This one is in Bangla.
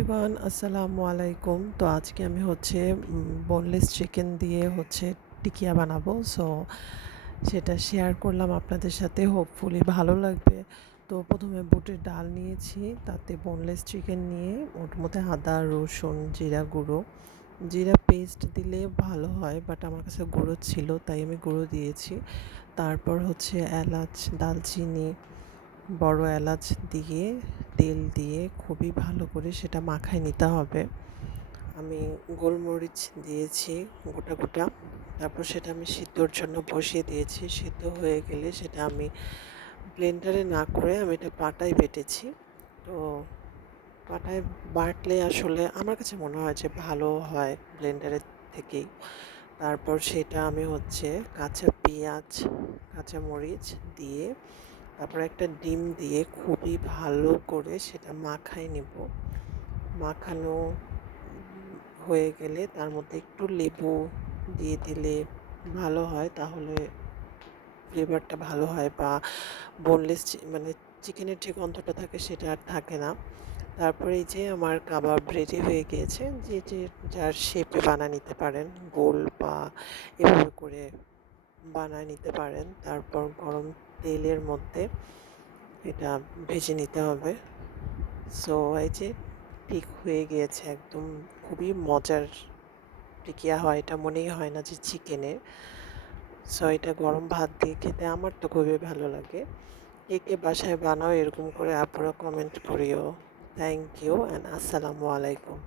এভরিওয়ান, আসসালামু আলাইকুম। তো আজকে আমি হচ্ছে বোনলেস চিকেন দিয়ে হচ্ছে টিকিয়া বানাবো। সো সেটা শেয়ার করলাম আপনাদের সাথে। হোপফুলি ভালো লাগবে। তো প্রথমে বুটের ডাল নিয়েছি, তাতে বোনলেস চিকেন নিয়ে ওর মধ্যে আদা, রসুন, জিরা গুঁড়ো। জিরা পেস্ট দিলে ভালো হয় বাট আমার কাছে গুঁড়ো ছিল, তাই আমি গুঁড়ো দিয়েছি। তারপর হচ্ছে এলাচ, দালচিনি, বড় এলাচ দিয়ে তেল দিয়ে খুবই ভালো করে সেটা মাখায় নিতে হবে। আমি গোলমরিচ দিয়েছি গোটা গোটা। তারপর সেটা আমি সিদ্ধর জন্য বসিয়ে দিয়েছি। সিদ্ধ হয়ে গেলে সেটা আমি ব্লেন্ডারে না করে আমি এটা পাটায় বেটেছি। তো পাটায় বাটলে আসলে আমার কাছে মনে হয় যে ভালো হয় ব্লেন্ডারের থেকেই। তারপর সেটা আমি হচ্ছে কাঁচা পেঁয়াজ কাঁচা মরিচ দিয়ে তারপর একটা ডিম দিয়ে খুবই ভালো করে সেটা মাখায় নেব। মাখানো হয়ে গেলে তার মধ্যে একটু লেবু দিয়ে দিলে ভালো হয়, তাহলে ফ্লেভারটা ভালো হয় বা বোনলেস মানে চিকেনের যে গন্ধটা থাকে সেটা আর থাকে না। তারপরে যে আমার কাবাব রেডি হয়ে গিয়েছে, যে যে, যার শেপে বানা নিতে পারেন, গোল বা এভাবে করে বানায় নিতে পারেন। তারপর গরম তেলের মধ্যে এটা ভেজে নিতে হবে। সো এই যে ঠিক হয়ে গিয়েছে, একদম খুবই মজার টিকিয়া হয়। এটা মনেই হয় না যে চিকেনের সো এটা গরম ভাত দিয়ে খেতে আমার তো খুবই ভালো লাগে। কে কে বাসায় বানাও এরকম করে আপনারা কমেন্ট করিও। থ্যাংক ইউ অ্যান্ড আসসালামু আলাইকুম